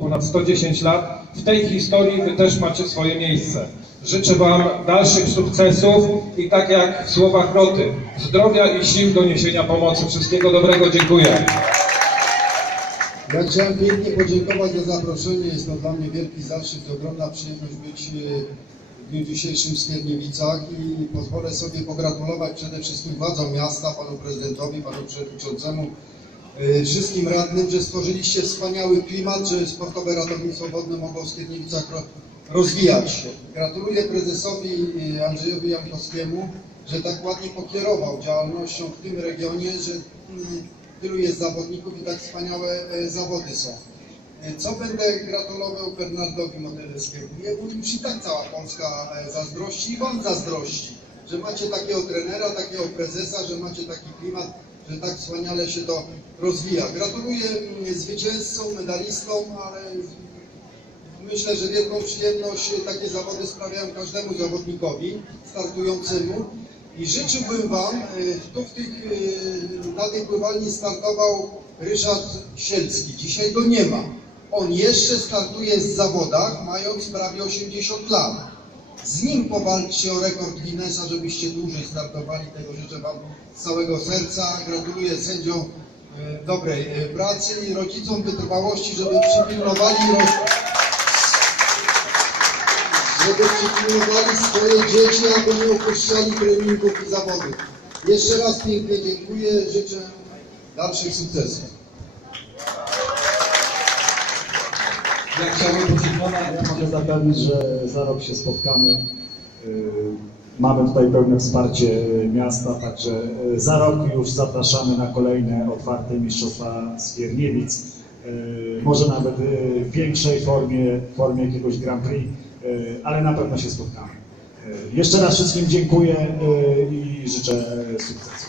ponad 110 lat. W tej historii Wy też macie swoje miejsce. Życzę Wam dalszych sukcesów i tak jak w słowach Roty, zdrowia i sił do niesienia pomocy. Wszystkiego dobrego, dziękuję. Ja chciałem pięknie podziękować za zaproszenie. Jest to dla mnie wielki zaszczyt ogromna przyjemność być e, w dniu dzisiejszym w Skierniewicach i pozwolę sobie pogratulować przede wszystkim władzom miasta, panu prezydentowi, panu przewodniczącemu, wszystkim radnym, że stworzyliście wspaniały klimat, że sportowe ratownictwo wodne mogło w Skierniewicach ro- rozwijać się. Gratuluję prezesowi e, Andrzejowi Jankowskiemu, że tak ładnie pokierował działalnością w tym regionie, że mm, tylu jest zawodników i tak wspaniałe e, zawody są. E, Co będę gratulował Bernardowi Modelewskiemu? Jemu już i tak cała Polska e, zazdrości i Wam zazdrości, że macie takiego trenera, takiego prezesa, że macie taki klimat, że tak wspaniale się to rozwija. Gratuluję mm, zwycięzcom, medalistom, ale myślę, że wielką przyjemność takie zawody sprawiają każdemu zawodnikowi startującemu. I życzyłbym Wam, y, tu w tych, y, na tej pływalni startował Ryszard Sielski. Dzisiaj go nie ma. On jeszcze startuje w zawodach, mając prawie 80 lat. Z nim powalczcie o rekord Guinnessa, żebyście dłużej startowali. Tego życzę Wam z całego serca. Gratuluję sędziom y, dobrej y, pracy i rodzicom wytrwałości, żeby przypilnowali żeby przypilnowali swoje dzieci, aby nie opuszczali treningów i zawodów. Jeszcze raz pięknie dziękuję, życzę dalszych sukcesów. Ja chciałbym podziękować, ja mogę zapewnić, że za rok się spotkamy. Yy, Mamy tutaj pełne wsparcie miasta, także yy, za rok już zapraszamy na kolejne otwarte Mistrzostwa Skierniewic. Może nawet w większej formie, formie jakiegoś Grand Prix, ale na pewno się spotkamy. Jeszcze raz wszystkim dziękuję i życzę sukcesu.